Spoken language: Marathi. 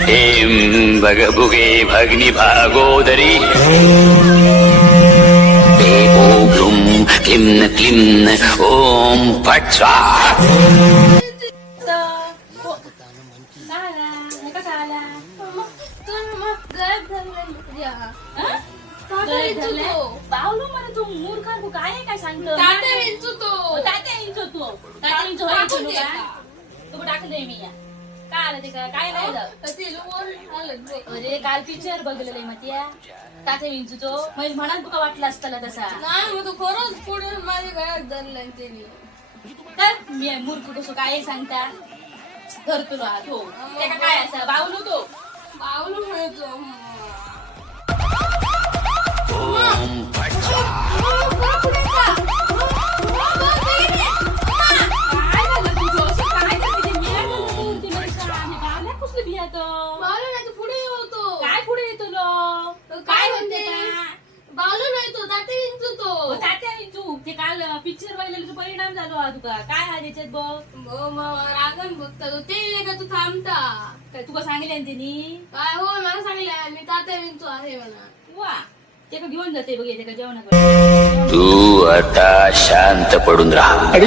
हेम भगभुगे भग्नि भागोदरी ओम क्लीं क्लीं ओम फट स्वाहा. बावलो मला तू मूर्खा तू काय सांगतो तात्या विंचू तो तात्या इंचो तू तात्या इंचो व्हायचं का तू टाकलंय मी या काय आलं ते काय नाही अरे काल पिक्चर बघलेलं मग त्या तात्या विंचूचो म्हणजे म्हणाल तुका वाटलं असताना तसा नाही मग तू खरंच पुढे माझ्या गळ्यात धरलाय त्याने तर मी मूर्ख कसं काय सांगता धर तुला तो त्याला काय असं बावलो तो बावलो म्हणतो ओम फट स्वाहा. बावलो नाही तू पुढे होतो काय पुढे येतो काय म्हणते बावलो नाही तो तात्या विंचू तो तात्या विंचू ते काल पिक्चर बघितलेला परिणाम झालो हा तुका काय हा त्याच्यात बघ रागन बघता तो ते नाही का तू थांबता काय तुका सांगितलं त्यांनी काय हो मला सांगितलं मी तात्या विंचू आहे म्हणा वा ते का घेऊन जाते बघ ते का जेवणाकडे तू आता शांत पडून राहा.